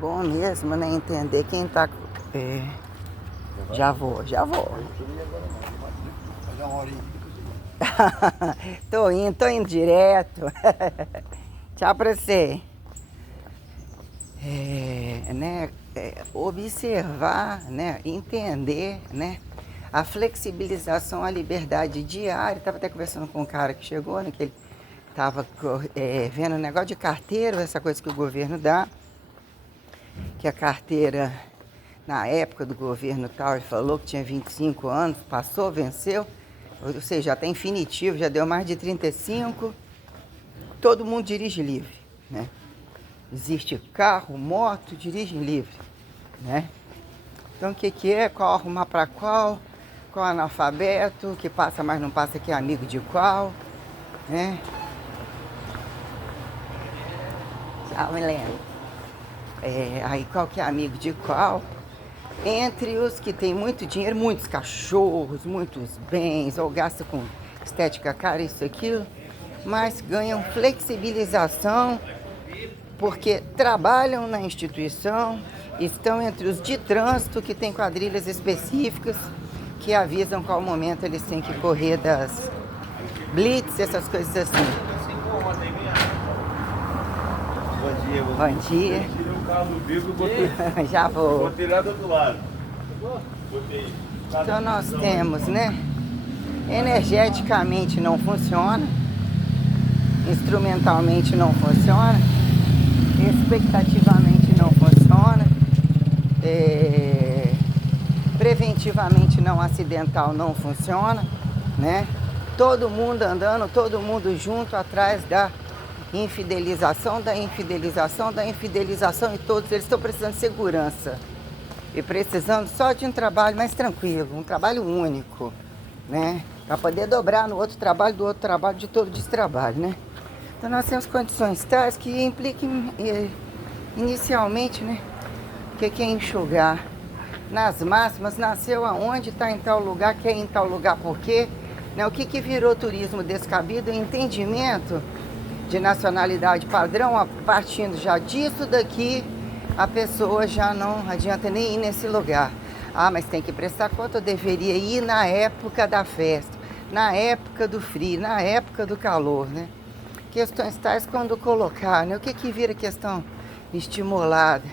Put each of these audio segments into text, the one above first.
Bom mesmo, né? Entender quem tá. É, já vou. Fazer uma horinha. Tô indo direto. Tchau pra você. Observar, né? Entender, né? A flexibilização, a liberdade diária. Estava até conversando com um cara que chegou, né? Que ele estava vendo um negócio de carteira, essa coisa que o governo dá. Que a carteira, na época do governo tal, ele falou que tinha 25 anos, passou, venceu. Ou seja, já está infinitivo, já deu mais de 35. Todo mundo dirige livre, né? Existe carro, moto, dirige livre, né? Então o que é, qual arrumar para qual analfabeto, que passa mas não passa, que é amigo de qual, né? Tchau, Helena. Aí qual que é amigo de qual? Entre os que têm muito dinheiro, muitos cachorros, muitos bens, ou gasta com estética cara, isso, aquilo, mas ganham flexibilização porque trabalham na instituição, estão entre os de trânsito, que tem quadrilhas específicas que avisam qual momento eles têm que correr das blitz, essas coisas assim. Bom dia, Bom dia. Tirei o carro do bico e botei. Já vou. Botei lá do outro lado. Botei. Então nós temos, né? Energeticamente não funciona, instrumentalmente não funciona, expectativamente não funciona, preventivamente não acidental não funciona, né? Todo mundo andando, todo mundo junto atrás da infidelização, e todos eles estão precisando de segurança e precisando só de um trabalho mais tranquilo, um trabalho único, né? Para poder dobrar no outro trabalho, do outro trabalho, de todo destrabalho, né? Então nós temos condições tais que impliquem inicialmente, né? O que é enxugar? Nas máximas, nasceu aonde, está em tal lugar, quer ir em tal lugar por quê? Né? O que virou turismo descabido? O entendimento de nacionalidade padrão, partindo já disso daqui, a pessoa já não adianta nem ir nesse lugar. Ah, mas tem que prestar conta, eu deveria ir na época da festa, na época do frio, na época do calor, né? Questões tais quando colocar, né? O que vira questão estimulada,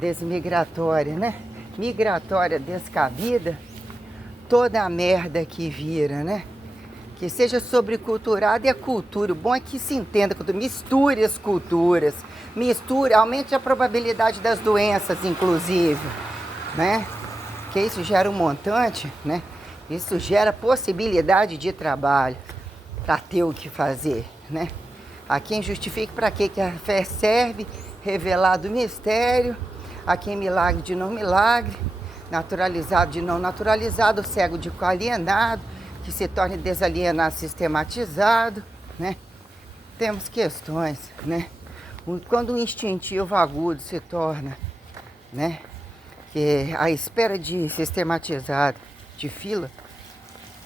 desmigratória, né? Migratória descabida, toda a merda que vira, né? Que seja sobreculturada e a cultura. O bom é que se entenda, misture as culturas, aumente a probabilidade das doenças, inclusive, né? Que isso gera um montante, né? Isso gera possibilidade de trabalho para ter o que fazer, né? A quem justifique para que a fé serve, revelado o mistério, a quem milagre de não milagre, naturalizado de não naturalizado, cego de alienado, que se torne desalienado, sistematizado, né? Temos questões, né? Quando o instintivo agudo se torna, né? Que a espera de sistematizado, de fila,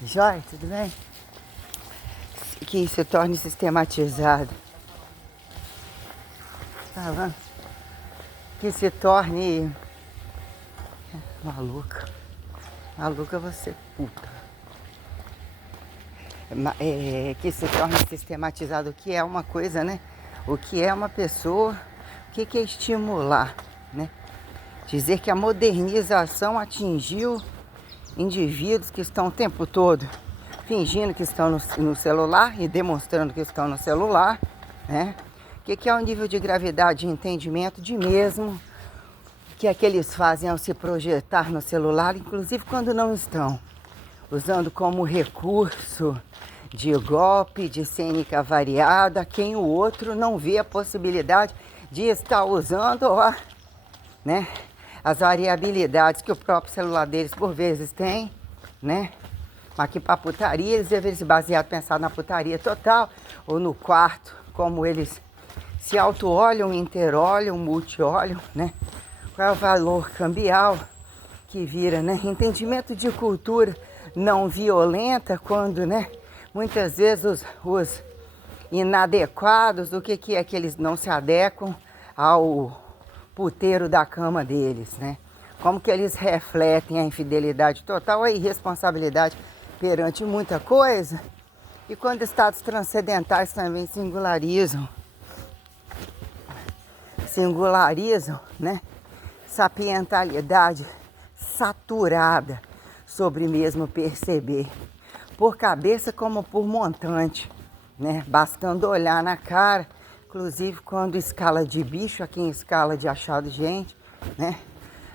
Jóia, tudo bem? Que se torne sistematizado. Tá vendo? Que se torne maluca. Maluca você, puta. Que se torne sistematizado, o que é uma coisa, né? O que é uma pessoa, o que é estimular, né? Dizer que a modernização atingiu indivíduos que estão o tempo todo fingindo que estão no celular e demonstrando que estão no celular, né? O que é o nível de gravidade e entendimento de mesmo que é que eles fazem ao se projetar no celular, inclusive quando não estão, usando como recurso de golpe, de cênica variada, quem o outro não vê a possibilidade de estar usando, né, as variabilidades que o próprio celular deles por vezes tem, né? Mas que para putaria eles devem se basear, pensar na putaria total, ou no quarto, como eles se auto-olham, interolham, multi-olham, né? Qual é o valor cambial que vira, né? Entendimento de cultura não violenta, quando, né? Muitas vezes os inadequados, o que é que eles não se adequam ao puteiro da cama deles, né? Como que eles refletem a infidelidade total, a irresponsabilidade perante muita coisa. E quando estados transcendentais também singularizam, né? Sapientalidade saturada sobre mesmo perceber, por cabeça como por montante, né? Bastando olhar na cara, inclusive quando escala de bicho, aqui em escala de achado de gente, né?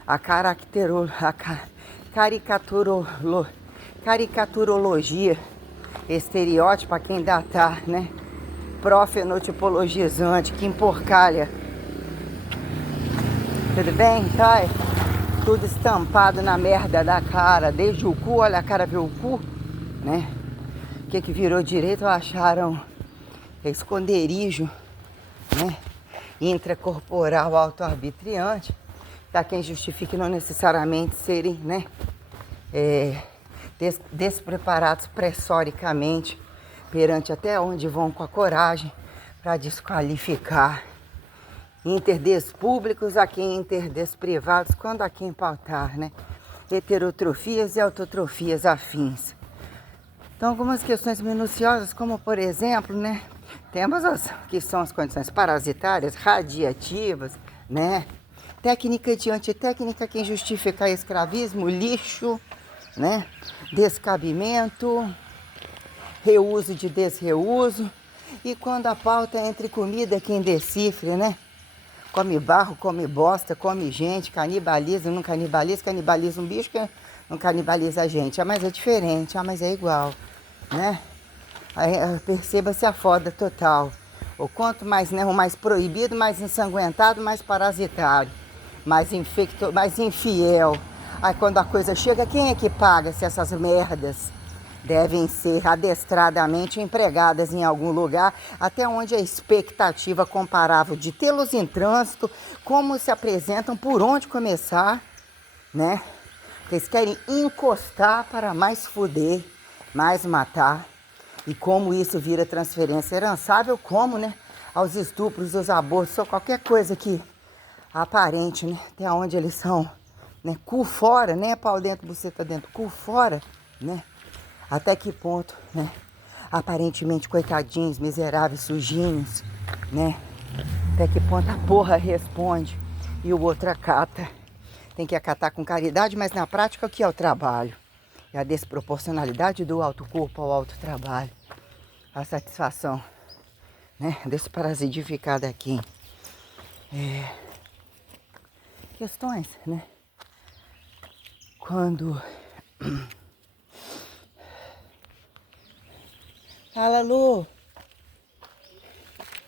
A caricaturologia, estereótipo, a quem ainda tá, né? Profenotipologizante, que emporcalha. Tudo bem? Ai, tudo estampado na merda da cara, desde o cu, olha a cara, vê o cu, né? O que virou direito, acharam esconderijo, né? Intracorporal autoarbitriante, para quem justifique não necessariamente serem, né? Despreparados pressoricamente perante até onde vão com a coragem para desqualificar interdes públicos a quem interdes privados, quando a quem pautar, né? Heterotrofias e autotrofias afins. Então, algumas questões minuciosas, como por exemplo, né? Temos as que são as condições parasitárias, radiativas, né? Técnica de antitécnica, quem justifica escravismo, lixo, né? Descabimento, reuso de desreuso. E quando a pauta é entre comida, quem decifre, né? Come barro, come bosta, come gente, canibaliza, não canibaliza, canibaliza um bicho que não canibaliza a gente. Ah, mas é diferente, ah, mas é igual, né? Aí, perceba-se a foda total. O quanto mais, né, o mais proibido, mais ensanguentado, mais parasitário, mais infecto, mais infiel. Aí quando a coisa chega, quem é que paga se essas merdas devem ser adestradamente empregadas em algum lugar, até onde a expectativa comparável de tê-los em trânsito, como se apresentam, por onde começar, né? Eles querem encostar para mais fuder, mais matar. E como isso vira transferência herançável, como, né? Aos estupros, aos abortos, ou qualquer coisa que aparente, né? Até onde eles são, né? Cu fora, né? Pau dentro, buceta dentro, cu fora, né? Até que ponto, né? Aparentemente coitadinhos, miseráveis, sujinhos, né? Até que ponto a porra responde e o outro acata. Tem que acatar com caridade, mas na prática o que é o trabalho? É a desproporcionalidade do alto corpo ao alto trabalho. A satisfação, né? Desparasitificada aqui. Questões, né? Quando... Fala, Lu.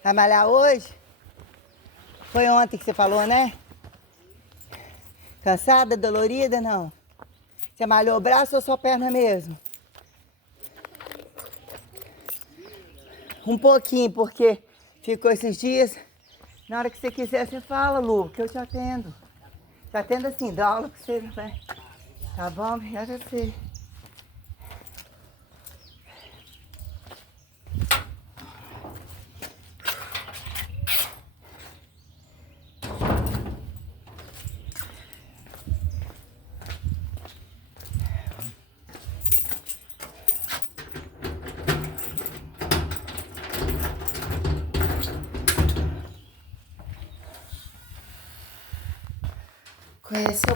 Vai malhar hoje? Foi ontem que você falou, né? Cansada, dolorida, não? Você malhou o braço ou só perna mesmo? Um pouquinho, porque ficou esses dias. Na hora que você quiser, você fala, Lu, que eu te atendo. Te atendo assim, dá aula pra você, né? Tá bom? Obrigada a você. Conhecer o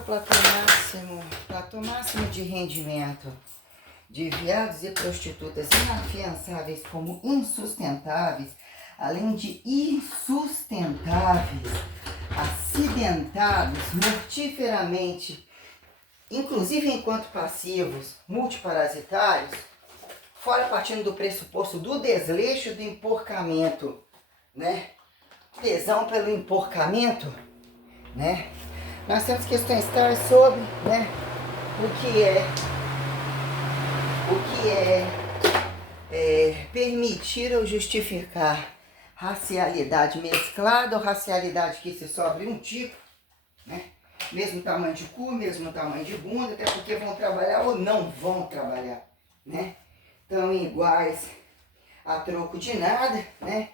platô máximo de rendimento de viados e prostitutas inafiançáveis como insustentáveis, além de insustentáveis, acidentados, mortiferamente, inclusive enquanto passivos, multiparasitários, fora partindo do pressuposto do desleixo e do emporcamento, né? Tesão pelo emporcamento, né? Nós temos questões tais sobre, né, o que é permitir ou justificar racialidade mesclada ou racialidade que se sobre um tipo, né? Mesmo tamanho de cu, mesmo tamanho de bunda, até porque vão trabalhar ou não vão trabalhar, né? Estão iguais a troco de nada, né?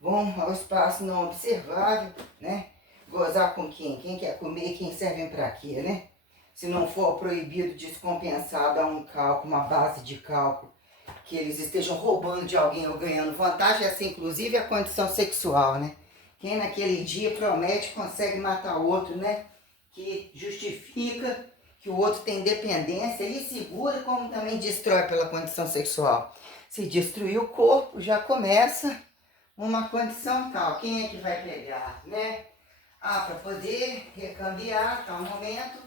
Vão ao espaço não observável, né? Gozar com quem? Quem quer comer e quem servem para quê, né? Se não for proibido, dispensado a um cálculo, uma base de cálculo, que eles estejam roubando de alguém ou ganhando vantagem, essa inclusive é a condição sexual, né? Quem naquele dia promete consegue matar o outro, né? Que justifica que o outro tem dependência e segura, como também destrói pela condição sexual. Se destruir o corpo, já começa uma condição tal. Quem é que vai pegar, né? Para poder recambiar, tal momento,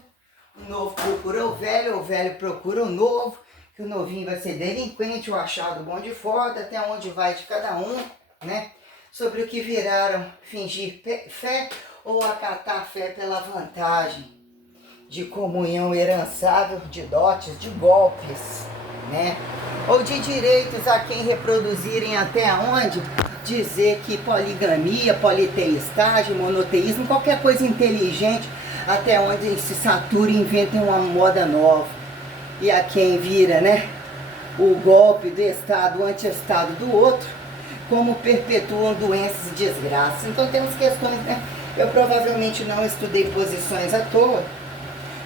o novo procura o velho procura o novo, que o novinho vai ser delinquente, o achado bom de foda, até onde vai de cada um, né? Sobre o que viraram fingir fé ou acatar fé pela vantagem de comunhão herançável, de dotes, de golpes, né? Ou de direitos a quem reproduzirem até onde dizer que poligamia, politeístagem, monoteísmo, qualquer coisa inteligente, até onde se satura e inventem uma moda nova. E a quem vira, né, o golpe do Estado, o anti-Estado do outro, como perpetuam doenças e desgraças. Então temos questões, né? Eu provavelmente não estudei posições à toa,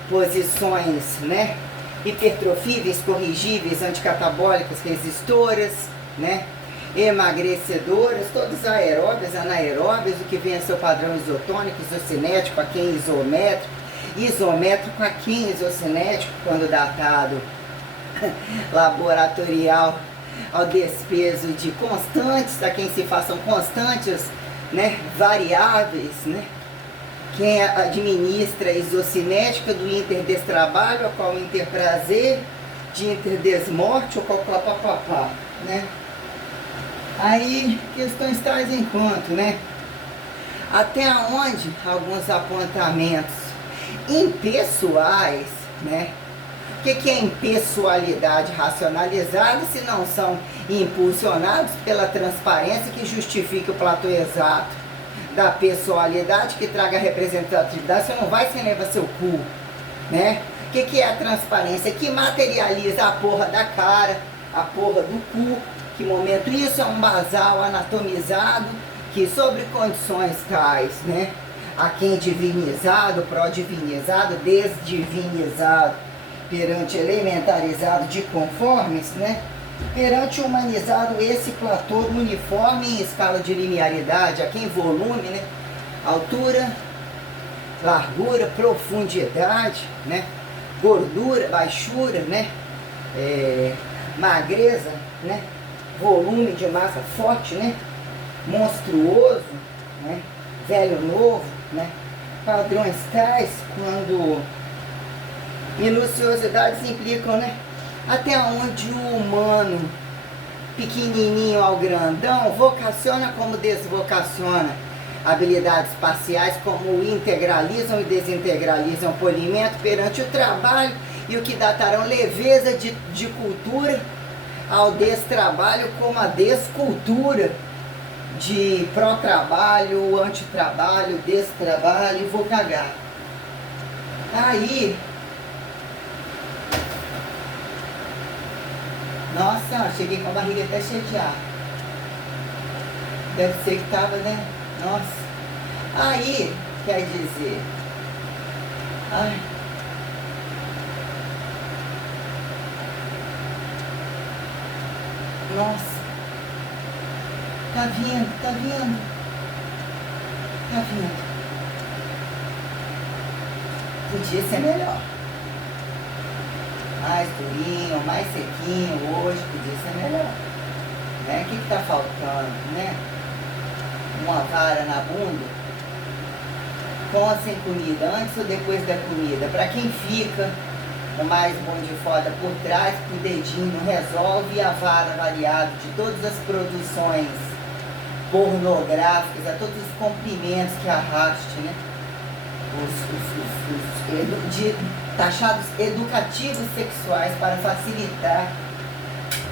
posições, né, hipertrofíveis, corrigíveis, anticatabólicas, resistoras, né, emagrecedoras, todas aeróbias, anaeróbias, o que vem a seu padrão isotônico, isocinético, a quem isométrico, isométrico a quem isocinético, quando datado laboratorial ao despeso de constantes, a quem se façam constantes, né, variáveis, né, quem administra a isocinética do interdestrabalho, ao qual interprazer, de interdesmorte, ou qual papapá, né? Aí, questões tais enquanto, né? Até onde alguns apontamentos impessoais, né? O que é impessoalidade racionalizada se não são impulsionados pela transparência que justifique o platô exato da pessoalidade, que traga representatividade? Você não vai sem levar seu cu, né? O que é a transparência? Que materializa a porra da cara, a porra do cu. Que momento isso é um basal anatomizado, que sobre condições tais, né? A quem divinizado, pró-divinizado, desdivinizado, perante elementarizado de conformes, né? Perante humanizado, esse platô uniforme em escala de linearidade, a quem volume, né? Altura, largura, profundidade, né? Gordura, baixura, né? Magreza, né? Volume de massa forte, né? Monstruoso, né? Velho novo, né? Padrões tais, quando minuciosidades implicam, né? Até onde o humano, pequenininho ao grandão, vocaciona como desvocaciona. Habilidades parciais como integralizam e desintegralizam o polimento perante o trabalho e o que datarão leveza de cultura ao destrabalho como a descultura de pró-trabalho, antitrabalho, destrabalho, vou cagar. Aí, nossa, cheguei com a barriga até cheia de ar. Deve ser que tava, né? Nossa. Aí, quer dizer... Ai. Nossa. Tá vindo, tá vindo. Tá vindo. Podia ser melhor. Mais durinho, mais sequinho hoje, podia ser melhor. Né? O que tá faltando, né? Uma vara na bunda? Com ou sem comida? Antes ou depois da comida? Pra quem fica o mais bom de foda por trás, o dedinho resolve, e a vara variada de todas as produções pornográficas, a todos os comprimentos que arraste, né? Taxados educativos sexuais para facilitar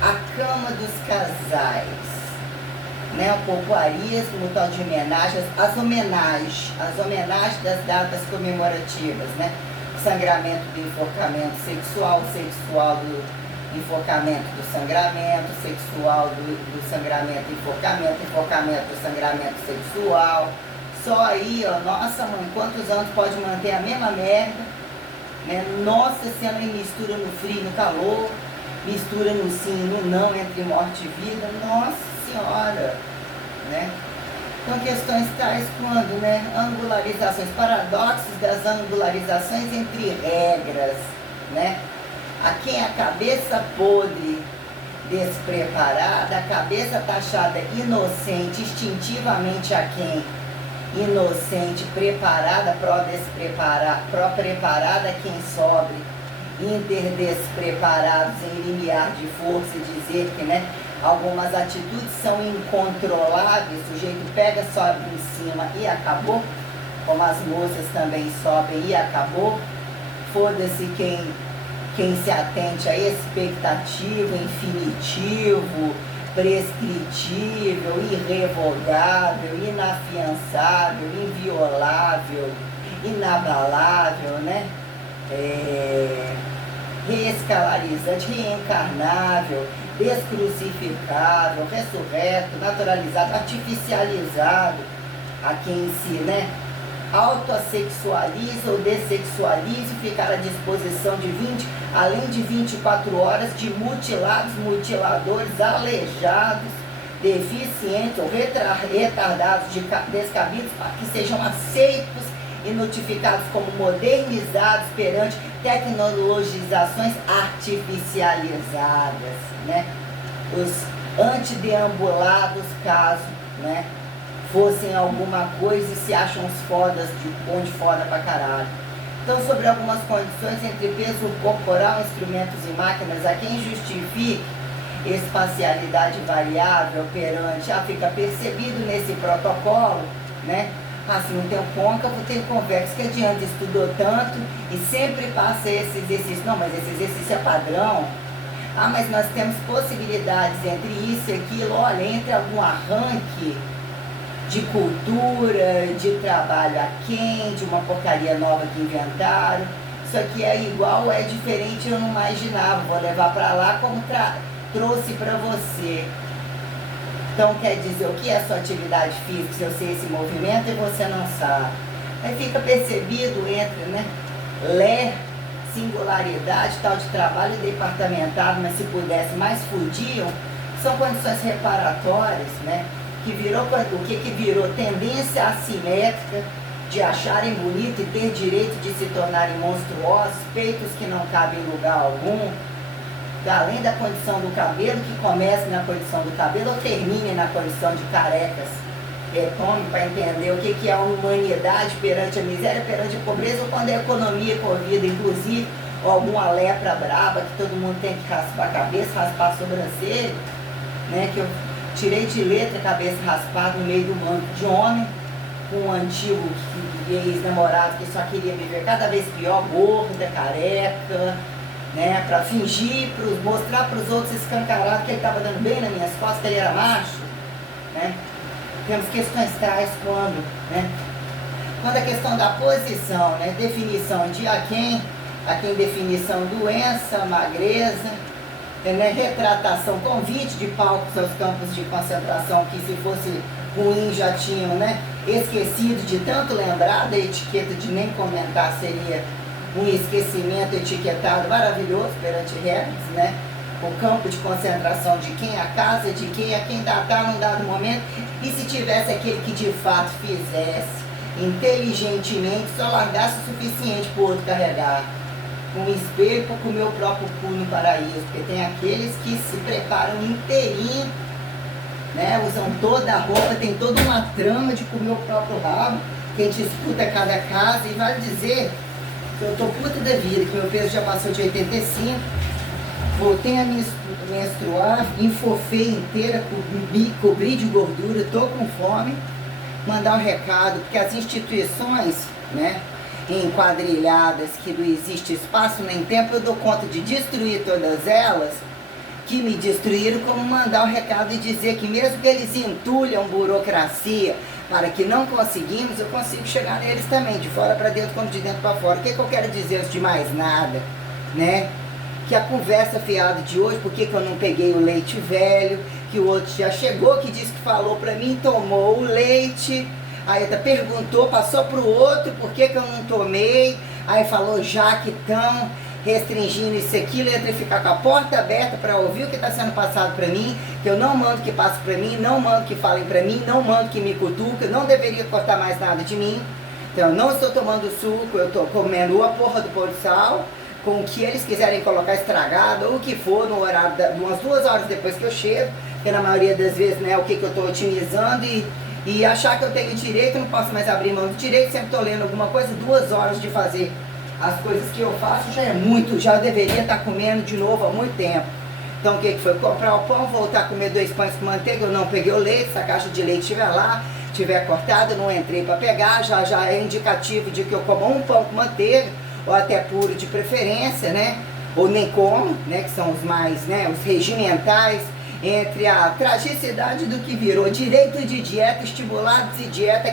a cama dos casais, né? O popuarismo, o tal de homenagens, as homenagens das datas comemorativas, né? Sangramento do enforcamento sexual, sexual do enforcamento do sangramento, sexual do sangramento, enforcamento, enforcamento do sangramento sexual, Só aí, ó, nossa mãe, quantos anos pode manter a mesma merda, né? Nossa Senhora, mistura no frio e no calor, mistura no sim e no não, entre morte e vida, nossa Senhora, né? Então, questões tais quando, né? Angularizações, paradoxos das angularizações entre regras, né? A quem a cabeça podre, despreparada, a cabeça taxada inocente, instintivamente a quem inocente, preparada, pró-preparada, quem sobre, interdespreparados em limiar de força, dizer que, né, algumas atitudes são incontroláveis, o sujeito pega, sobe em cima e acabou, como as moças também sobem e acabou, foda-se quem se atente a expectativo, infinitivo, prescritível, irrevogável, inafiançável, inviolável, inabalável, né? Reescalarizante, reencarnável, descrucificável, ressurreto, naturalizado, artificializado, a quem se, né, autoassexualiza ou dessexualiza e ficar à disposição de 20, além de 24 horas de mutilados, mutiladores, aleijados, deficientes ou retardados, descabidos, para que sejam aceitos e notificados como modernizados perante tecnologizações artificializadas, né? Os antideambulados, caso, né, fossem alguma coisa e se acham os fodas de onde foda pra caralho. Então, sobre algumas condições entre peso corporal, instrumentos e máquinas, a quem justifique espacialidade variável perante, fica percebido nesse protocolo, né? Se não tem o côncavo, tem o convexo, que adianta, estudou tanto e sempre passa esse exercício. Não, mas esse exercício é padrão. Mas nós temos possibilidades entre isso e aquilo, olha, entre algum arranque de cultura, de trabalho a quem, de uma porcaria nova que inventaram. Isso aqui é igual, é diferente, eu não imaginava. Vou levar para lá como trouxe para você. Então quer dizer, o que é a sua atividade física se eu sei esse movimento e você não sabe? Aí fica percebido entre, né, singularidade, tal de trabalho departamentado, mas se pudesse, mais fudiam, são condições reparatórias, né? Que virou, o que virou? Tendência assimétrica de acharem bonito e ter direito de se tornarem monstruosos, peitos que não cabem em lugar algum, além da condição do cabelo, que comece na condição do cabelo ou termine na condição de carecas. Retome para entender o que é a humanidade perante a miséria, perante a pobreza, ou quando a economia convida, inclusive, ou alguma lepra braba que todo mundo tem que raspar a cabeça, raspar a sobrancelha, né? Que eu tirei de letra a cabeça raspada no meio do manto de homem, com um antigo ex-namorado que só queria me ver cada vez pior, gorda, careca, né, para fingir, mostrar para os outros escancarados que ele estava dando bem nas minhas costas, que ele era macho, né? Temos questões tais quando a questão da posição, né, definição de a quem definição doença, magreza, né, retratação, convite de palcos aos campos de concentração, que se fosse ruim já tinham, né, esquecido de tanto lembrar da etiqueta, de nem comentar, seria um esquecimento etiquetado maravilhoso perante regras, né? O campo de concentração de quem a casa, de quem a quem datar num dado momento, e se tivesse aquele que de fato fizesse inteligentemente, só largasse o suficiente para o outro carregar um espelho para comer o próprio cu no paraíso, porque tem aqueles que se preparam inteirinho, né? Usam toda a roupa, tem toda uma trama de comer o próprio rabo, que a gente escuta cada casa e vai dizer que eu tô puta da vida, que meu peso já passou de 85, voltei a menstruar, enfofei inteira, cobri de gordura, tô com fome, mandar um recado, porque as instituições, né, enquadrilhadas, que não existe espaço nem tempo, eu dou conta de destruir todas elas, que me destruíram, como mandar um recado e dizer que mesmo que eles entulham burocracia, para que não conseguimos, eu consigo chegar neles também, de fora para dentro como de dentro para fora. O que eu quero dizer antes de mais nada, né? Que a conversa fiada de hoje, por que eu não peguei o leite velho, que o outro já chegou, que disse que falou para mim, tomou o leite, Aí perguntou, passou pro outro por que eu não tomei. Aí falou, já que estão restringindo isso e aquilo, entre ficar com a porta aberta para ouvir o que está sendo passado para mim, que eu não mando que passe para mim, não mando que falem para mim, não mando que me cutuca, não deveria cortar mais nada de mim. Então eu não estou tomando suco, eu estou comendo a porra do pão de sal, com o que eles quiserem colocar estragado, ou o que for, no horário, umas 2 horas depois que eu chego, que na maioria das vezes, né, o que eu estou otimizando, e achar que eu tenho direito, eu não posso mais abrir mão do direito, sempre estou lendo alguma coisa, 2 horas de fazer as coisas que eu faço já é muito, já deveria estar comendo de novo há muito tempo. Então o que foi? Comprar o pão, voltar a comer 2 pães com manteiga, eu não peguei o leite, se a caixa de leite estiver lá, estiver cortada, não entrei para pegar, já é indicativo de que eu como um pão com manteiga, ou até puro de preferência, né? Ou nem como, né? Que são os mais, né? Os regimentais, entre a tragicidade do que virou direito de dieta, estimulados e dieta,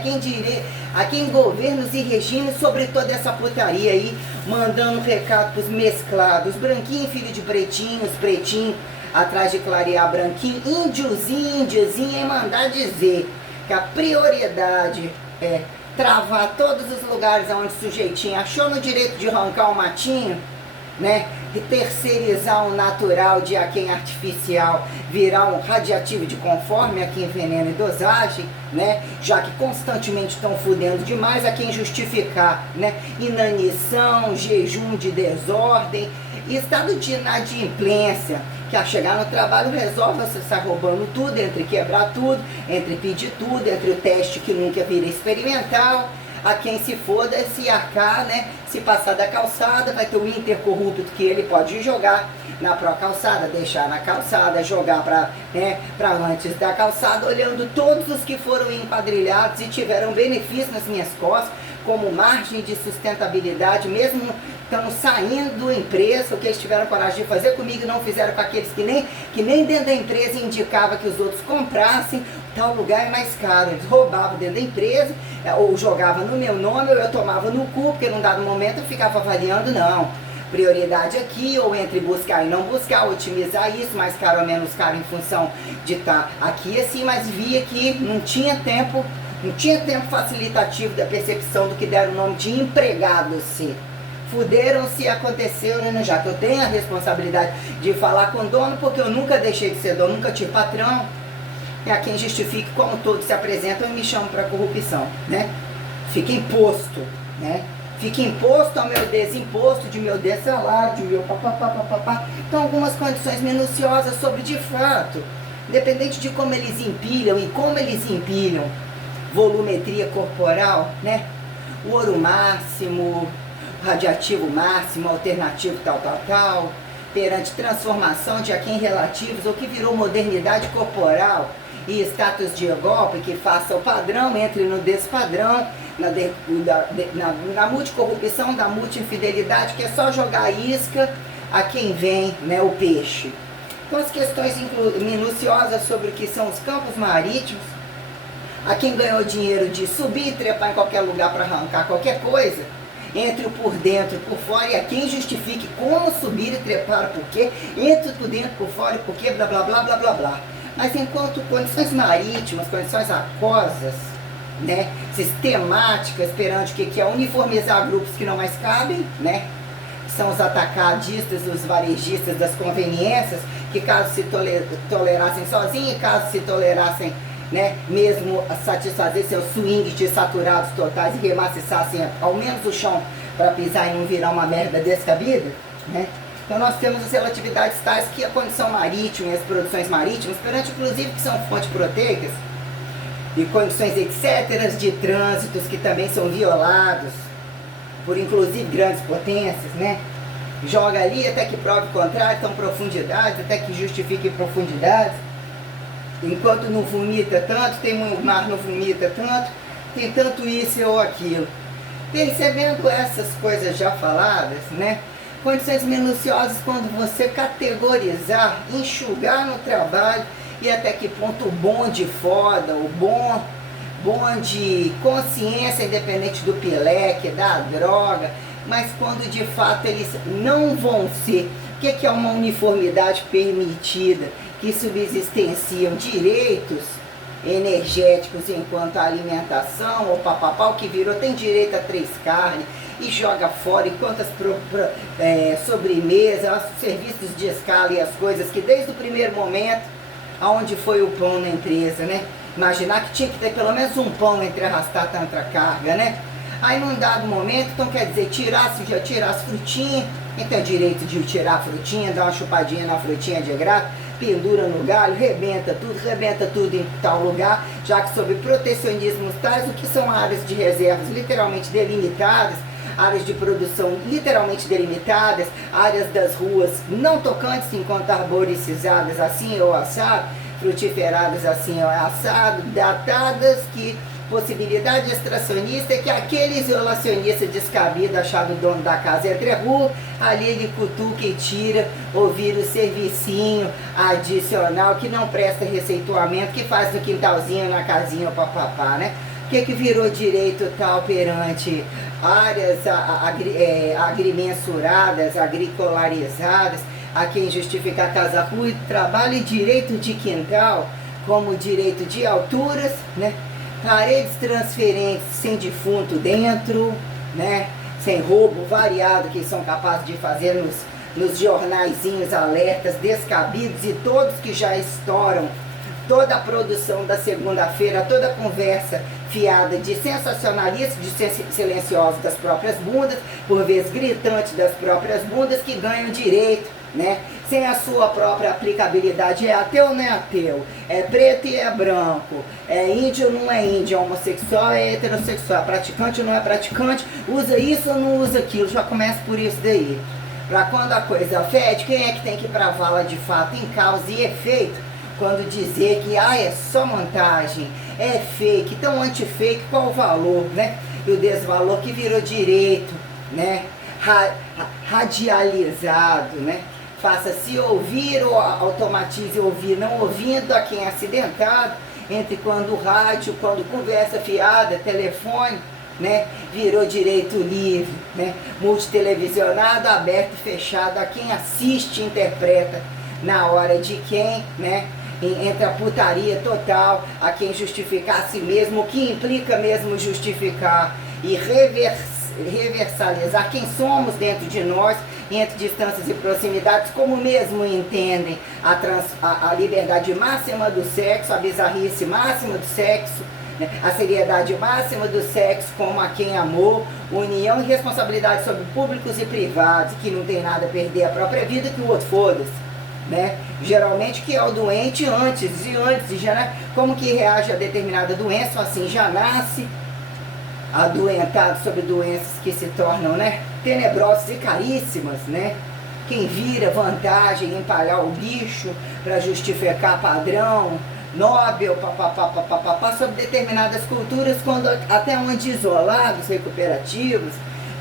a quem governos e regimes sobre toda essa putaria aí, mandando recado pros mesclados, branquinho, filho de pretinhos, pretinho, atrás de clarear branquinho, índiozinho, e mandar dizer que a prioridade é travar todos os lugares onde o sujeitinho achou no direito de arrancar o matinho, né? E terceirizar o natural de a quem artificial, virar um radiativo de conforme a quem veneno e dosagem, né? Já que constantemente estão fudendo demais, a quem justificar, né? Inanição, jejum de desordem, estado de inadimplência, que a chegar no trabalho resolve você estar roubando tudo, entre quebrar tudo, entre pedir tudo, entre o teste que nunca vira experimental, a quem se foda, se arcar, né? Se passar da calçada, vai ter o intercorrupto que ele pode jogar na pró-calçada, deixar na calçada, jogar para, né, para antes da calçada, olhando todos os que foram emquadrilhados e tiveram benefício nas minhas costas, como margem de sustentabilidade, mesmo estão saindo da empresa, o que eles tiveram coragem de fazer comigo não fizeram com aqueles que nem dentro da empresa indicava que os outros comprassem, tal lugar é mais caro. Eles roubavam dentro da empresa, ou jogavam no meu nome, ou eu tomava no cu, porque num dado momento eu ficava avaliando, não. Prioridade aqui, ou entre buscar e não buscar, otimizar isso, mais caro ou menos caro em função de estar aqui assim, mas via que não tinha tempo facilitativo da percepção do que deram o nome de empregado-se. Fuderam-se e aconteceu, né? Já que eu tenho a responsabilidade de falar com o dono, porque eu nunca deixei de ser dono, nunca tive patrão. É a quem justifique como todos se apresentam e me chamam para corrupção, né? Fica imposto, né? Fica imposto ao meu desimposto, de meu dessalário, de meu papapá. Então algumas condições minuciosas sobre de fato, independente de como eles empilham e como eles empilham, volumetria corporal, né? O ouro máximo, radiativo máximo, alternativo tal, perante transformação de aquém relativos, ou que virou modernidade corporal e status de golpe, que faça o padrão, entre no despadrão, na multicorrupção, da multi-infidelidade, que é só jogar isca a quem vem, né, o peixe. Então as questões minuciosas sobre o que são os campos marítimos, a quem ganhou dinheiro de subir e trepar em qualquer lugar para arrancar qualquer coisa, entre o por dentro e por fora, e a quem justifique como subir e trepar, por quê, entre por dentro, por fora e por quê, blá blá blá blá blá blá. Mas enquanto condições marítimas, condições aquosas, né, sistemáticas, perante o que é uniformizar grupos que não mais cabem, né, são os atacadistas, os varejistas das conveniências, que caso se tolerassem sozinhos, caso se tolerassem, né, mesmo satisfazer seus swings de saturados totais e remaciçassem ao menos o chão para pisar e não virar uma merda descabida, né? Então nós temos as relatividades tais que a condição marítima e as produções marítimas, perante inclusive que são fontes proteicas, e condições etc. de trânsitos que também são violados por inclusive grandes potências, né? Joga ali até que prove o contrário, então profundidades, até que justifique profundidades. Enquanto não vomita tanto, tem o mar não vomita tanto, tem tanto isso ou aquilo. Percebendo essas coisas já faladas, né? Condições minuciosas quando você categorizar, enxugar no trabalho e até que ponto o bom de foda, o bom de consciência, independente do pileque, da droga, mas quando de fato eles não vão ser. O que é uma uniformidade permitida? Que subsistenciam direitos energéticos enquanto a alimentação, ou papapá, o que virou, tem direito a 3 carnes, e joga fora, e quantas sobremesas, os serviços de escala e as coisas que desde o primeiro momento, aonde foi o pão na empresa, né? Imaginar que tinha que ter pelo menos um pão entre arrastar tanta carga, né? Aí num dado momento, então quer dizer, já tirasse frutinha, quem tem o direito de tirar a frutinha, dar uma chupadinha na frutinha de graça, pendura no galho, rebenta tudo em tal lugar, já que sob protecionismos tais, o que são áreas de reservas literalmente delimitadas, áreas de produção literalmente delimitadas, áreas das ruas não tocantes enquanto arboricizadas assim ou assado, frutiferadas assim ou assado, datadas, que possibilidade extracionista é que aquele isolacionista descabido, achado o dono da casa entre a rua, ali ele cutuca e tira, ouvir o servicinho adicional que não presta receituamento, que faz no quintalzinho, na casinha, o papapá, né? O que virou direito tal perante áreas agrimensuradas, agricularizadas, a quem justifica a casa rua e trabalho, e direito de quintal como direito de alturas, né? Paredes transferentes sem defunto dentro, né? Sem roubo variado que são capazes de fazer nos jornaizinhos alertas descabidos, e todos que já estouram toda a produção da segunda-feira, toda a conversa fiada de sensacionalistas, de silenciosos das próprias bundas, por vezes gritantes das próprias bundas, que ganham direito, né? Sem a sua própria aplicabilidade. É ateu ou não é ateu? É preto e é branco? É índio ou não é índio? É homossexual, é heterossexual? É praticante ou não é praticante? Usa isso ou não usa aquilo? Já começa por isso daí. Para quando a coisa fede, quem é que tem que pra vala de fato em causa e efeito? Quando dizer que é só montagem, é fake, então anti-fake, qual o valor, né? E o desvalor que virou direito, né? Radializado, né? Faça-se ouvir ou automatize ouvir, não ouvindo a quem é acidentado, entre quando rádio, quando conversa fiada, telefone, né? Virou direito livre, né? Multitelevisionado, aberto e fechado, a quem assiste e interpreta na hora de quem, né? Entre a putaria total, a quem justificar a si mesmo, o que implica mesmo justificar e reversalizar quem somos dentro de nós, entre distâncias e proximidades, como mesmo entendem a liberdade máxima do sexo, a bizarrice máxima do sexo, né? A seriedade máxima do sexo como a quem amou, união e responsabilidade sobre públicos e privados, que não tem nada a perder a própria vida, que o outro foda-se. Né? Geralmente que é o doente antes já, né? Como que reage a determinada doença, assim já nasce adoentado sobre doenças que se tornam, né, tenebrosas e caríssimas, né? Quem vira vantagem empalhar o bicho para justificar padrão Nobel, papapá, sobre determinadas culturas, quando até onde isolados, recuperativos,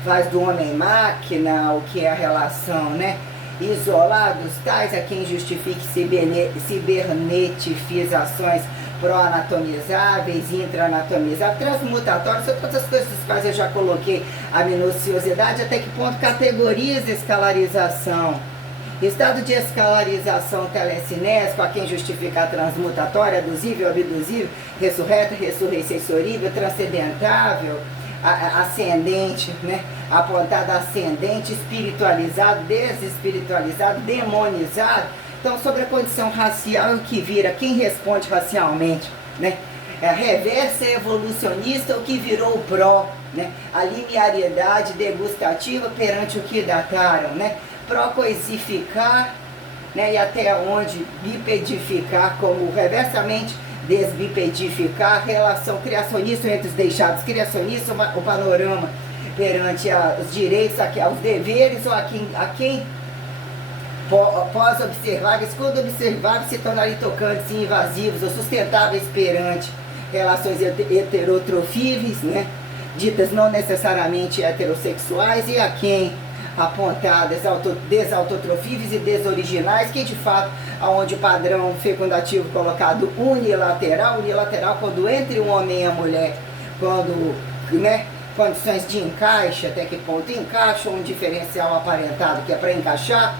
faz do homem máquina o que é a relação, né? Isolados tais a quem justifique cibernetifizações pró-anatomizáveis, intra-anatomizáveis, transmutatórios, são todas as coisas das quais eu já coloquei a minuciosidade, até que ponto categoriza escalarização. Estado de escalarização telecinésico, a quem justifica a transmutatória, adusível, abdusível, ressurreta, ressurreicensorível, transcendentável, ascendente, né? Apontada ascendente, espiritualizado, desespiritualizado, demonizado. Então, sobre a condição racial, o que vira, quem responde racialmente, né? É a reversa evolucionista, o que virou o pró, né? A linearidade degustativa perante o que dataram, né? Pró-coisificar, né? E até onde bipedificar, como reversamente desbipedificar, relação criacionista entre os deixados, criacionista, o panorama perante os direitos, aos deveres, ou a quem pós-observáveis, quando observáveis se tornarem tocantes e invasivos ou sustentáveis perante relações heterotrofíveis, né, ditas não necessariamente heterossexuais, e a quem apontadas desautotrofíveis e desoriginais, que de fato, aonde o padrão fecundativo colocado unilateral quando entre um homem e a mulher, quando, né, condições de encaixe, até que ponto encaixa, um diferencial aparentado que é para encaixar,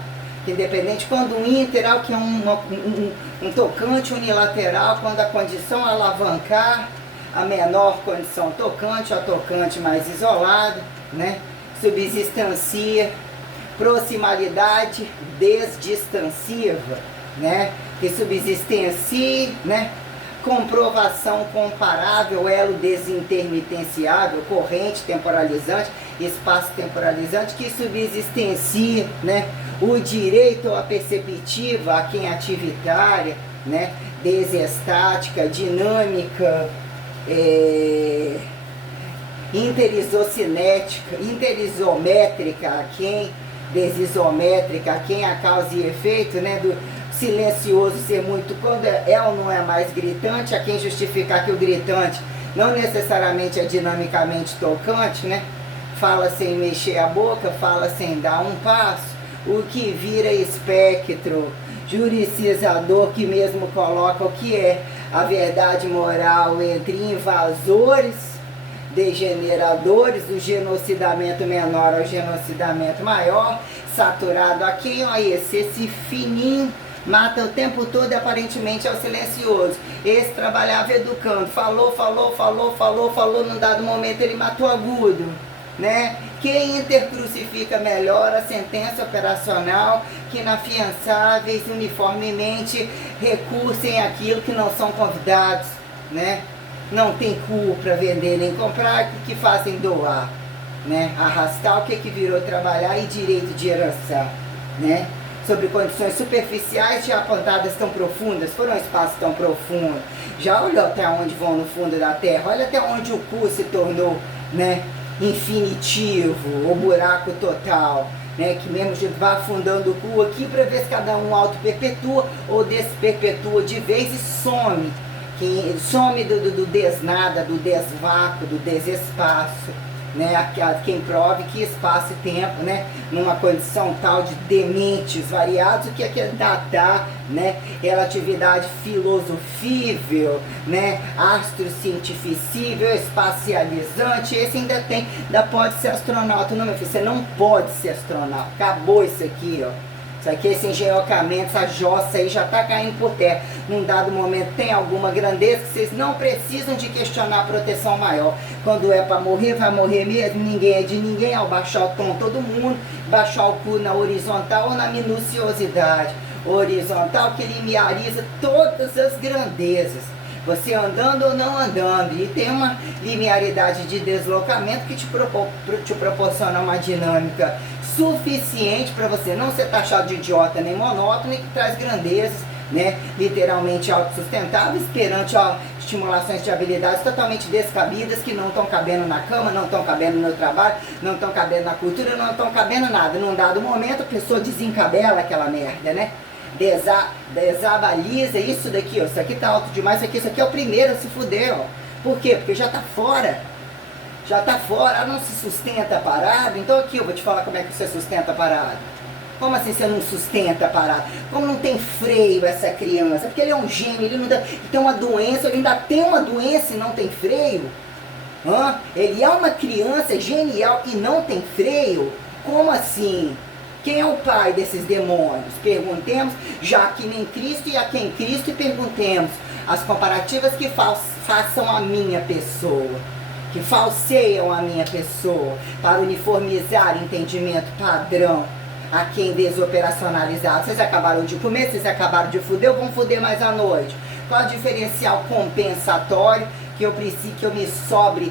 que independente quando um inter, que é um tocante unilateral, quando a condição alavancar, a menor condição tocante, a tocante mais isolado, né? Subsistancia, proximalidade desdistanciva, né? Que subsistencie, né? Comprovação comparável, elo desintermitenciável, corrente temporalizante, espaço temporalizante, que subsistencia, né? O direito à perceptiva, a quem ativitária, né? Desestática, dinâmica, interisocinética, interisométrica, a quem desisométrica, a quem a causa e efeito, né? Do silencioso ser muito, quando é ou não é mais gritante, a quem justificar que o gritante não necessariamente é dinamicamente tocante, né? Fala sem mexer a boca, fala sem dar um passo, o que vira espectro juricizador, que mesmo coloca o que é a verdade moral entre invasores, degeneradores, do genocidamento menor ao genocidamento maior, saturado a quem? Ó, esse fininho mata o tempo todo e aparentemente é o silencioso. Esse trabalhava educando, falou, num dado momento ele matou agudo, né? Quem intercrucifica melhor a sentença operacional que inafiançáveis uniformemente recursem aquilo que não são convidados, né? Não tem cu para vender nem comprar, que fazem doar, né? Arrastar o que virou trabalhar e direito de herança, né? Sobre condições superficiais de apontadas tão profundas, foram espaços tão profundos. Já olhou até onde vão no fundo da terra, olha até onde o cu se tornou, né? Infinitivo, o buraco total, né? Que mesmo a gente vai afundando o cu aqui para ver se cada um auto-perpetua ou desperpetua de vez e some. Que some do desnada, do desvácuo, do desespaço, né? Quem prove que espaço e tempo, né? Numa condição tal de dementes variados, o que é datar, né? Relatividade filosofível, né? Astrocientificível, espacializante, esse ainda pode ser astronauta. Não, meu filho, você não pode ser astronauta, acabou isso aqui, ó. Isso aqui, esse engenhocamento, essa jossa aí já está caindo por terra. Num dado momento tem alguma grandeza que vocês não precisam de questionar a proteção maior. Quando é para morrer, vai morrer mesmo, ninguém é de ninguém. Ao baixar o tom, todo mundo, baixar o cu na horizontal ou na minuciosidade horizontal, que limiariza todas as grandezas. Você andando ou não andando, e tem uma linearidade de deslocamento que te proporciona uma dinâmica suficiente para você não ser taxado de idiota nem monótono, e que traz grandezas, né, literalmente autossustentáveis perante estimulações de habilidades totalmente descabidas, que não estão cabendo na cama, não estão cabendo no trabalho, não estão cabendo na cultura, não estão cabendo nada. Num dado momento a pessoa desencabela aquela merda, né? Desavaliza isso daqui, ó. Isso aqui tá alto demais, isso aqui é o primeiro a se fuder, ó. Por quê? Porque já tá fora. Já tá fora, não se sustenta parado. Então aqui eu vou te falar como é que você sustenta parado. Como assim você não sustenta parado? Como não tem freio essa criança? Porque ele é um gênio, ele tem uma doença, ele ainda tem uma doença e não tem freio? Ele é uma criança genial e não tem freio? Como assim? Quem é o pai desses demônios? Perguntemos, já que nem Cristo e a quem Cristo, e perguntemos as comparativas que façam a minha pessoa, que falseiam a minha pessoa, para uniformizar entendimento padrão a quem desoperacionalizado. Vocês acabaram de comer, vocês acabaram de fuder, ou vão fuder mais à noite? Qual o diferencial compensatório que eu preciso, que eu me sobre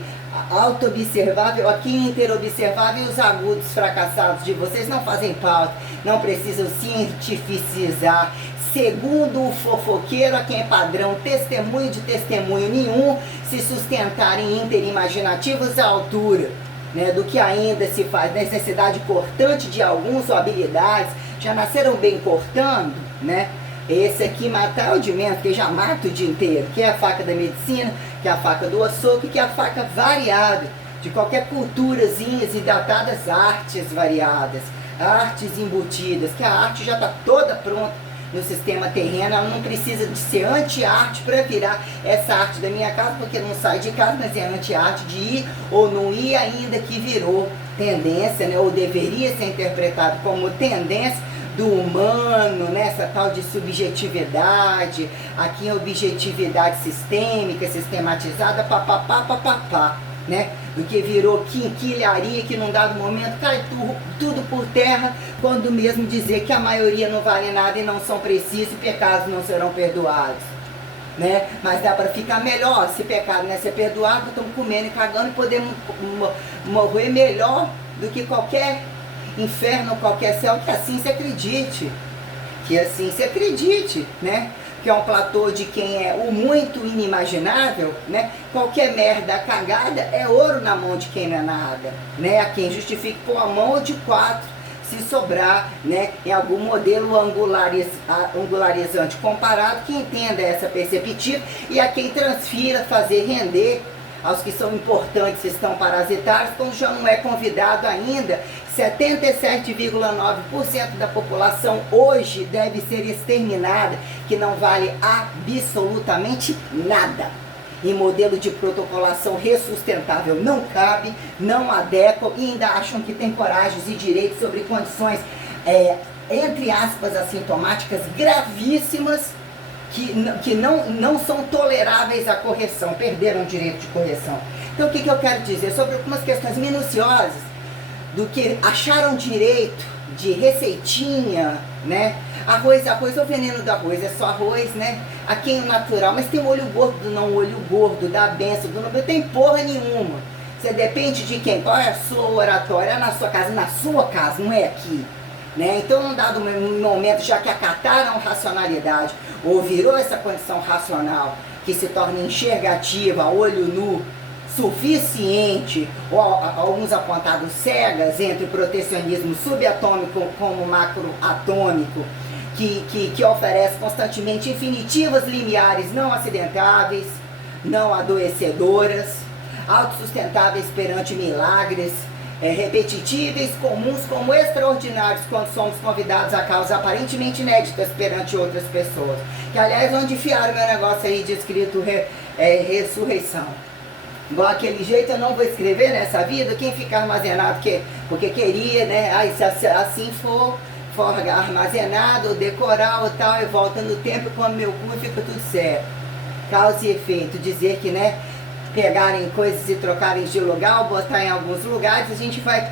auto-observável, aqui interobservável, e os agudos fracassados de vocês não fazem pauta, não precisam cientificizar. Segundo o fofoqueiro, a quem é padrão testemunho de testemunho nenhum, se sustentarem interimaginativos à altura, né, do que ainda se faz, necessidade cortante de alguns, ou habilidades, já nasceram bem cortando, né? Esse aqui matar o de menos, porque já mata o dia inteiro, que é a faca da medicina, que é a faca do açougue, que é a faca variada, de qualquer culturazinhas e datadas artes variadas, artes embutidas, que a arte já está toda pronta no sistema terreno, ela não precisa de ser anti-arte para virar essa arte da minha casa, porque não sai de casa, mas é anti-arte de ir ou não ir, ainda que virou tendência, né, ou deveria ser interpretado como tendência do humano, né? Essa tal de subjetividade, aqui é objetividade sistêmica, sistematizada, papapá, né? Do que virou quinquilharia, que num dado momento cai tudo por terra, quando mesmo dizer que a maioria não vale nada e não são precisos e pecados não serão perdoados, né? Mas dá para ficar melhor, se pecado não é ser perdoado, estamos comendo e cagando e podemos morrer melhor do que qualquer inferno, qualquer céu, que assim se acredite, né? Que é um platô de quem é o muito inimaginável, né? Qualquer merda cagada é ouro na mão de quem não é nada, né? A quem justifique por a mão ou de quatro, se sobrar, né? Em algum modelo angularizante comparado que entenda essa perspectiva, e a quem transfira, fazer render aos que são importantes, estão parasitários, quando já não é convidado ainda. 77,9% da população hoje deve ser exterminada, que não vale absolutamente nada. E modelo de protocolação ressustentável não cabe, não adequa, e ainda acham que tem coragem e direitos sobre condições, entre aspas, assintomáticas gravíssimas, que não são toleráveis à correção, perderam o direito de correção. Então o que eu quero dizer? Sobre algumas questões minuciosas, do que acharam direito de receitinha, né? Arroz, o veneno do arroz é só arroz, né? Aqui é natural, mas tem o olho gordo do não olho gordo, da benção, do não tem porra nenhuma. Você depende de quem? Qual é a sua oratória? É na sua casa, não é aqui. Né? Então, num dado momento, já que acataram racionalidade, ou virou essa condição racional, que se torna enxergativa, olho nu, suficiente, ou alguns apontados cegas, entre o protecionismo subatômico como macroatômico, que oferece constantemente infinitivas limiares não acidentáveis, não adoecedoras, autossustentáveis perante milagres, repetitíveis, comuns como extraordinários, quando somos convidados a causas aparentemente inéditas perante outras pessoas. Que, aliás, onde enfiaram meu negócio aí de escrito ressurreição. Igual aquele jeito eu não vou escrever nessa vida, quem fica armazenado, porque queria, né? Aí se assim for armazenado, decorar ou tal, e volta no tempo, quando meu cu fica tudo certo. Causa e efeito, dizer que, né, pegarem coisas e trocarem de lugar, ou botar em alguns lugares, a gente vai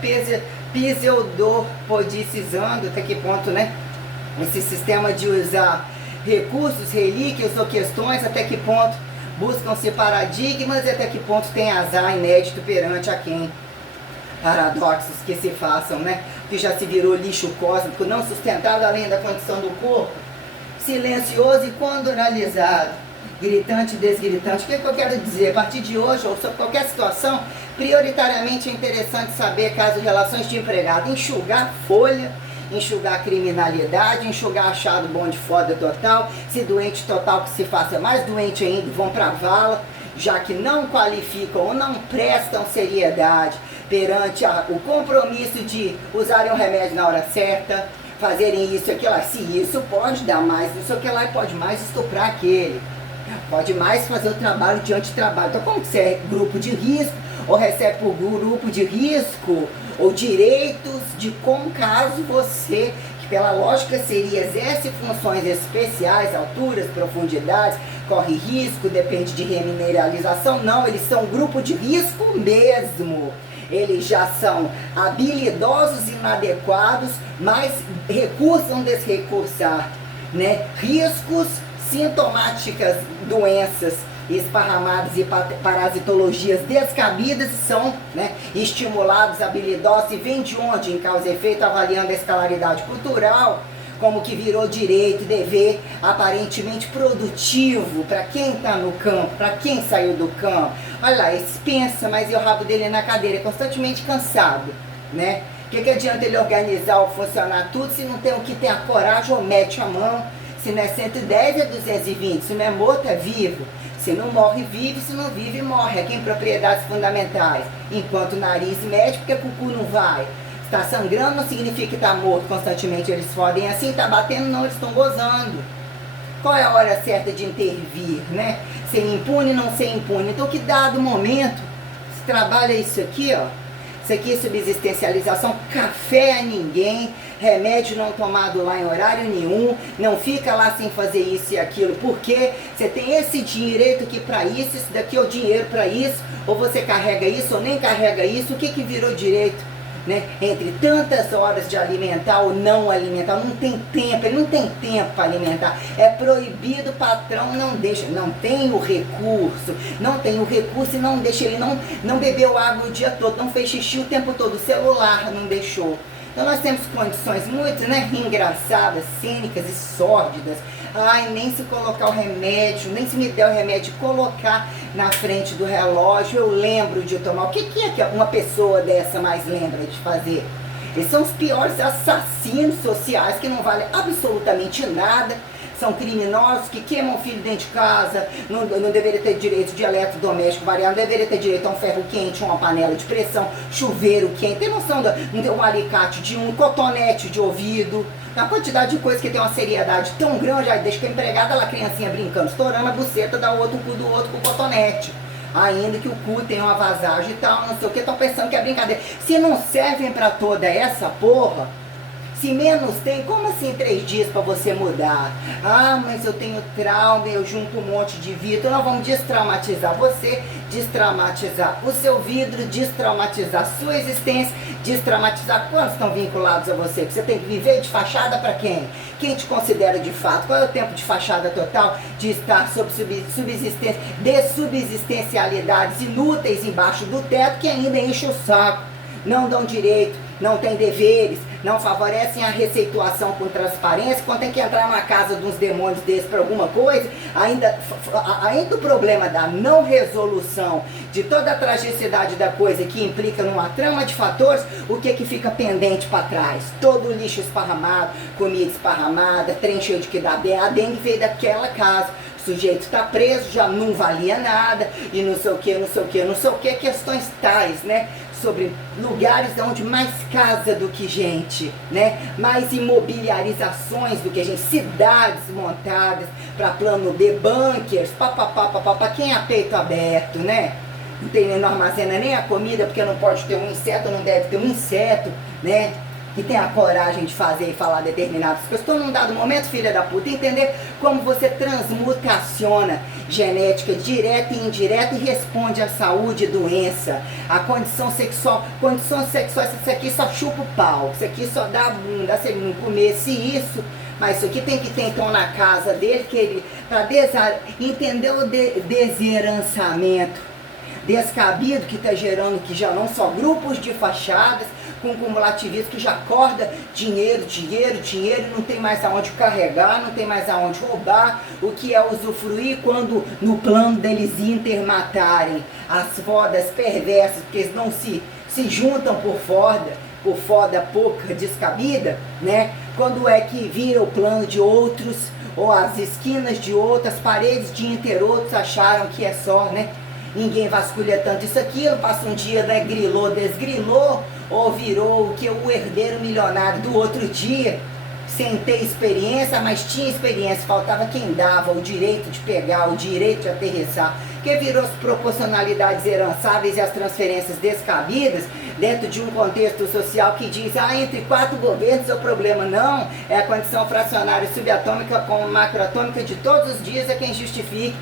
pseudopodicizando, até que ponto, né, esse sistema de usar recursos, relíquias ou questões, até que ponto buscam-se paradigmas e até que ponto tem azar inédito perante a quem paradoxos que se façam, né? Que já se virou lixo cósmico, não sustentado além da condição do corpo, silencioso e condoralizado, gritante e desgritante. O que eu quero dizer? A partir de hoje, ou sobre qualquer situação, prioritariamente é interessante saber caso de relações de empregado, enxugar folha, enxugar criminalidade, enxugar achado bom de foda total, se doente total que se faça mais doente ainda, vão pra vala, já que não qualificam ou não prestam seriedade perante o compromisso de usarem o remédio na hora certa, fazerem isso e aquilo, se isso pode dar mais, isso aqui lá pode mais estuprar aquele, pode mais fazer o trabalho de antitrabalho. Então como que você é grupo de risco, ou recebe por grupo de risco, ou direitos de com caso você, que pela lógica seria, exerce funções especiais, alturas, profundidades, corre risco, depende de remineralização. Não, eles são grupo de risco mesmo. Eles já são habilidosos, inadequados, mas recusam desrecursar, né? Riscos, sintomáticas, doenças esparramadas e parasitologias descabidas são, né, estimulados, habilidosos, e vem de onde? Em causa e efeito, avaliando a escalaridade cultural, como que virou direito e dever aparentemente produtivo para quem está no campo, para quem saiu do campo. Olha lá, esse pensa, mas e o rabo dele na cadeira, é constantemente cansado, né? O que adianta ele organizar ou funcionar tudo se não tem o que ter a coragem ou mete a mão? Se não é 110 é 220, se não é morto é vivo. Se não morre, vive, se não vive, morre. Aqui em propriedades fundamentais. Enquanto o nariz mede, porque o cu não vai. Está sangrando não significa que está morto constantemente. Eles fodem assim, está batendo, não, eles estão gozando. Qual é a hora certa de intervir, né? Ser impune, não ser impune. Então, que dado momento, se trabalha isso aqui, ó. Isso aqui é subsistencialização, café a ninguém, remédio não tomado lá em horário nenhum, não fica lá sem fazer isso e aquilo, porque você tem esse direito aqui para isso daqui é o dinheiro para isso, ou você carrega isso ou nem carrega isso, o que que virou direito? Né? Entre tantas horas de alimentar ou não alimentar, não tem tempo, ele não tem tempo para alimentar, é proibido, o patrão não deixa, não tem o recurso e não deixa, ele não bebeu água o dia todo, não fez xixi o tempo todo, o celular não deixou. Então nós temos condições muito, né, engraçadas, cênicas e sórdidas. Ai, nem se colocar o remédio, nem se me der o remédio, colocar na frente do relógio, eu lembro de tomar. O que é que uma pessoa dessa mais lembra de fazer? Eles são os piores assassinos sociais que não valem absolutamente nada. São criminosos que queimam o filho dentro de casa, não deveria ter direito de eletrodoméstico variado, não deveria ter direito a um ferro quente, uma panela de pressão, chuveiro quente, tem noção de um alicate de um cotonete de ouvido, a quantidade de coisas que tem uma seriedade tão grande, aí deixa que a empregada lá, a criancinha brincando, estourando a buceta, dá o outro cu do outro com o cotonete. Ainda que o cu tenha uma vazagem e tal, não sei o que, estão pensando que é brincadeira. Se não servem pra toda essa porra, se menos tem, como assim 3 dias para você mudar? Ah, mas eu tenho trauma, eu junto um monte de vidro. Nós vamos destraumatizar você, destraumatizar o seu vidro, destraumatizar a sua existência, destraumatizar quantos estão vinculados a você. Porque você tem que viver de fachada para quem? Quem te considera de fato? Qual é o tempo de fachada total de estar sob subsistência, de subsistencialidades inúteis embaixo do teto que ainda enche o saco, não dão direito, não tem deveres, não favorecem a receituação com transparência. Quando tem que entrar na casa de uns demônios desses para alguma coisa, ainda o problema da não resolução de toda a tragicidade da coisa que implica numa trama de fatores, o que fica pendente para trás? Todo o lixo esparramado, comida esparramada, trem cheio de que dá bem, a dengue veio daquela casa. O sujeito está preso, já não valia nada, e não sei o que, questões tais, né? Sobre lugares onde mais casa do que gente, né? Mais imobiliarizações do que gente, cidades montadas para plano B, bunkers, papapá, quem é peito aberto, né? Não armazena nem a comida porque não pode ter um inseto, não deve ter um inseto, né? Que tem a coragem de fazer e falar determinadas coisas. Então, num dado momento, filha da puta, entender como você transmutaciona genética direta e indireta e responde à saúde e doença, a condição sexual. Condições sexuais, isso aqui só chupa o pau, isso aqui só dá bunda, se ele não comesse isso. Mas isso aqui tem que ter então na casa dele, que ele, para entender o desherançamento descabido que está gerando, que já não só grupos de fachadas, com cumulativismo que já acorda dinheiro, e não tem mais aonde carregar, não tem mais aonde roubar, o que é usufruir quando no plano deles intermatarem as fodas perversas, porque eles não se juntam por foda pouca descabida, né? Quando é que vira o plano de outros, ou as esquinas de outras, paredes de interoutros acharam que é só, né? Ninguém vasculha tanto isso aqui, passa um dia, né, grilou, desgrilou, ou virou o que o herdeiro milionário do outro dia, sem ter experiência, mas tinha experiência, faltava quem dava o direito de pegar, o direito de aterrissar, que virou as proporcionalidades herançáveis e as transferências descabidas dentro de um contexto social que diz, entre 4 governos é o problema. Não, é a condição fracionária subatômica com macroatômica de todos os dias é quem justifica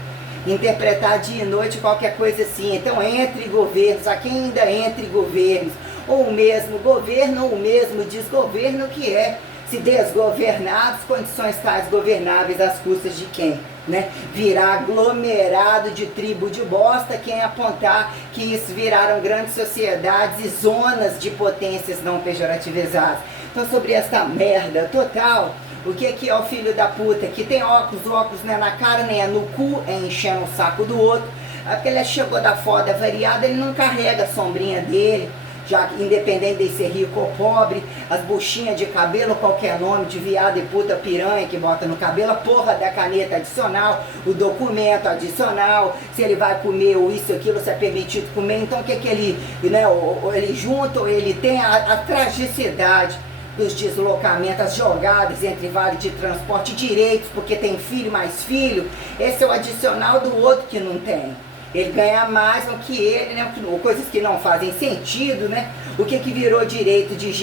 interpretar dia e noite qualquer coisa assim. Então, entre governos, aqui ainda entre governos, ou o mesmo governo, ou o mesmo desgoverno, que é, se desgovernados, condições tais governáveis às custas de quem? Né? Virar aglomerado de tribo de bosta, quem apontar que isso viraram grandes sociedades e zonas de potências não pejorativizadas. Então, sobre essa merda total, o que é o filho da puta que tem óculos não é na cara, nem é no cu, é enchendo o saco do outro. É porque ele chegou da foda variada, ele não carrega a sombrinha dele, já que independente de ser rico ou pobre, as buchinhas de cabelo, qualquer nome de viado e puta piranha que bota no cabelo, a porra da caneta adicional, o documento adicional, se ele vai comer ou isso, aquilo, se é permitido comer. Então o que ele, né, ou ele junta, ou ele tem a tragicidade dos deslocamentos, as jogadas entre vale de transporte, direitos, porque tem filho mais filho. Esse é o adicional do outro que não tem. Ele ganha mais do que ele, né? Ou coisas que não fazem sentido, né? O que virou direito de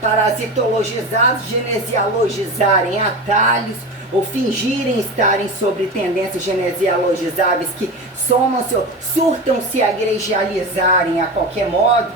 parasitologizados genesiologizarem atalhos ou fingirem estarem sobre tendências genesiologizáveis que somam-se ou surtam-se a egregializarem a qualquer modo,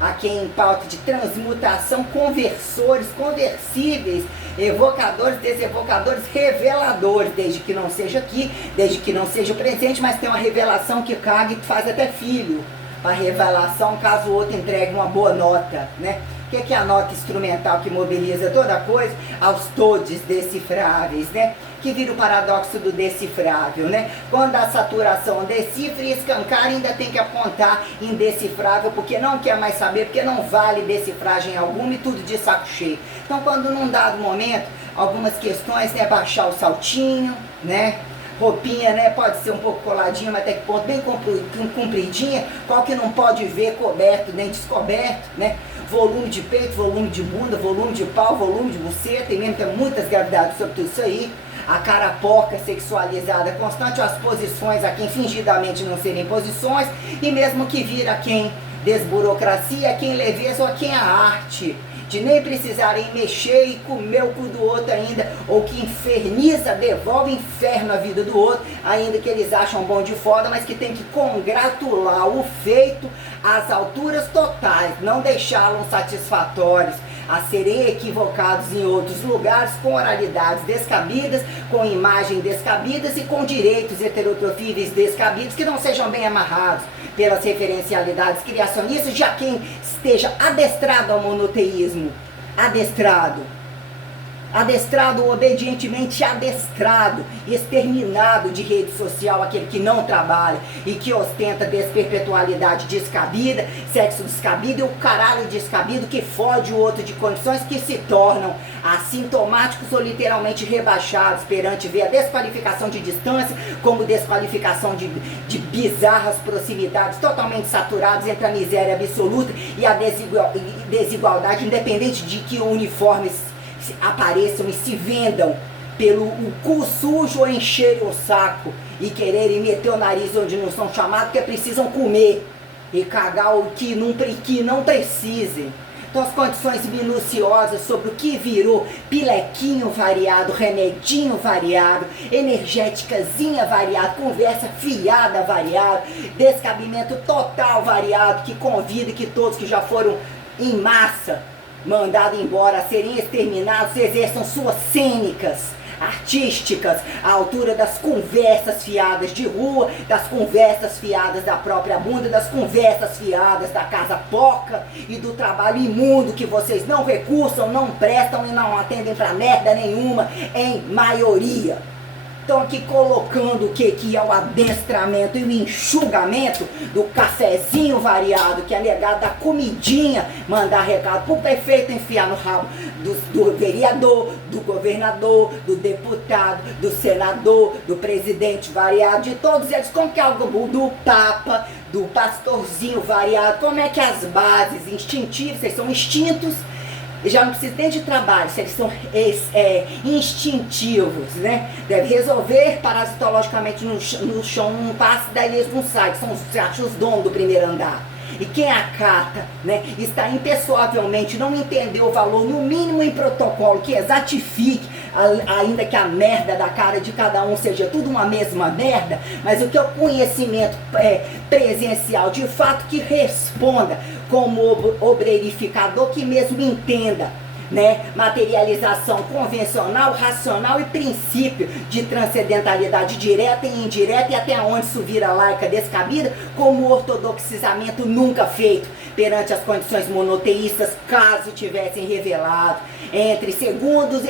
a quem em pauta de transmutação, conversores, conversíveis, evocadores, desevocadores, reveladores, desde que não seja aqui, desde que não seja presente, mas tem uma revelação que caga e faz até filho. Uma revelação caso o outro entregue uma boa nota, né? O que é a nota instrumental que mobiliza toda coisa? Aos todes decifráveis, né? Que vira o paradoxo do decifrável, né? Quando a saturação decifra e escancar, ainda tem que apontar indecifrável, porque não quer mais saber, porque não vale decifragem alguma e tudo de saco cheio. Então, quando num dado momento, algumas questões, né? Baixar o saltinho, né? Roupinha, né, pode ser um pouco coladinha, mas até que ponto, bem compridinha, qual que não pode ver coberto nem descoberto, né? Volume de peito, volume de bunda, volume de pau, volume de buceta, e mesmo tem muitas gravidades sobre tudo isso aí. A cara porca sexualizada constante, as posições a quem fingidamente não serem posições, e mesmo que vira a quem desburocracia, a quem leveza ou a quem a arte. De nem precisarem mexer e comer o cu do outro ainda, ou que inferniza, devolve inferno a vida do outro, ainda que eles acham bom de foda, mas que tem que congratular o feito às alturas totais, não deixá-los satisfatórios, a serem equivocados em outros lugares, com oralidades descabidas, com imagem descabidas e com direitos heterotrofíveis descabidos que não sejam bem amarrados pelas referencialidades criacionistas de a quem esteja adestrado ao monoteísmo, adestrado, obedientemente adestrado, exterminado de rede social, aquele que não trabalha e que ostenta desperpetualidade descabida, sexo descabido e o caralho descabido que fode o outro de condições que se tornam assintomáticos ou literalmente rebaixados perante ver a desqualificação de distância como desqualificação de bizarras proximidades totalmente saturadas entre a miséria absoluta e a desigualdade, independente de que uniformes apareçam e se vendam pelo o cu sujo ou encherem o saco e quererem meter o nariz onde não são chamados, porque precisam comer e cagar o que não precisem. Então as condições minuciosas sobre o que virou pilequinho variado, remedinho variado, energéticazinha variado, conversa fiada variado, descabimento total variado, que convida que todos que já foram em massa mandado embora, a serem exterminados, exerçam suas cênicas, artísticas, à altura das conversas fiadas de rua, das conversas fiadas da própria bunda, das conversas fiadas da casa poca e do trabalho imundo que vocês não recursam, não prestam e não atendem pra merda nenhuma, em maioria. Estão aqui colocando o que é o adestramento e o enxugamento do cafezinho variado, que é negado da comidinha, mandar recado pro prefeito enfiar no rabo do vereador, do governador, do deputado, do senador, do presidente variado, de todos eles, como que é algo do papa, do pastorzinho variado, como é que as bases instintivas, vocês são instintos, já não precisa nem de trabalho, se eles são instintivos, né? Deve resolver parasitologicamente no chão um passe, daí eles não saem, são os donos do primeiro andar. E quem acata, né, está impessoavelmente, não entendeu o valor, no mínimo em protocolo, que exatifique, ainda que a merda da cara de cada um seja tudo uma mesma merda, mas o que é o conhecimento presencial, de fato, que responda como obreirificador, que mesmo entenda, né, materialização convencional, racional e princípio de transcendentalidade direta e indireta, e até onde isso vira laica descabida, como ortodoxizamento nunca feito perante as condições monoteístas, caso tivessem revelado entre segundos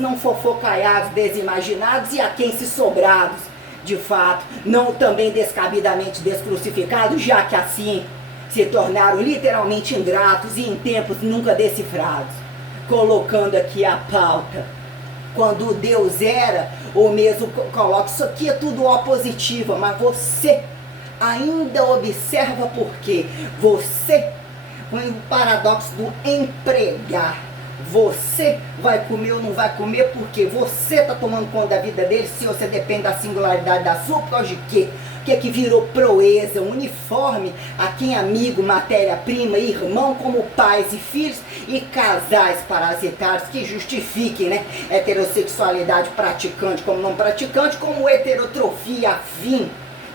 não fofocaiados, desimaginados e a quem se sobrados, de fato, não também descabidamente descrucificados, já que assim se tornaram literalmente ingratos e em tempos nunca decifrados. Colocando aqui a pauta, quando Deus era, ou mesmo coloca, isso aqui é tudo ó positivo, mas você ainda observa porque você, o paradoxo do empregar, Você vai comer ou não vai comer porque você tá tomando conta da vida dele, se você depende da singularidade da sua, por causa de quê? O que é que virou proeza, uniforme a quem amigo, matéria-prima, irmão, como pais e filhos e casais parasitários que justifiquem, né, heterossexualidade praticante como não praticante, como heterotrofia afim,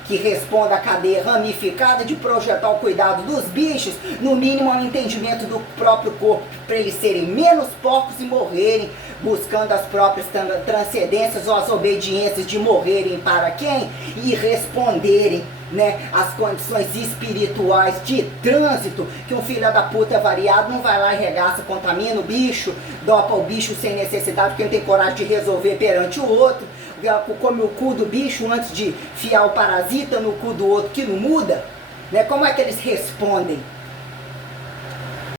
que responda à cadeia ramificada de projetar o cuidado dos bichos, no mínimo ao entendimento do próprio corpo, para eles serem menos porcos e morrerem, buscando as próprias transcendências ou as obediências de morrerem para quem? E responderem, né, as condições espirituais de trânsito, que um filho da puta variado não vai lá e regaça, contamina o bicho, dopa o bicho sem necessidade, porque não tem coragem de resolver perante o outro, come o cu do bicho antes de fiar o parasita no cu do outro que não muda, né? Como é que eles respondem?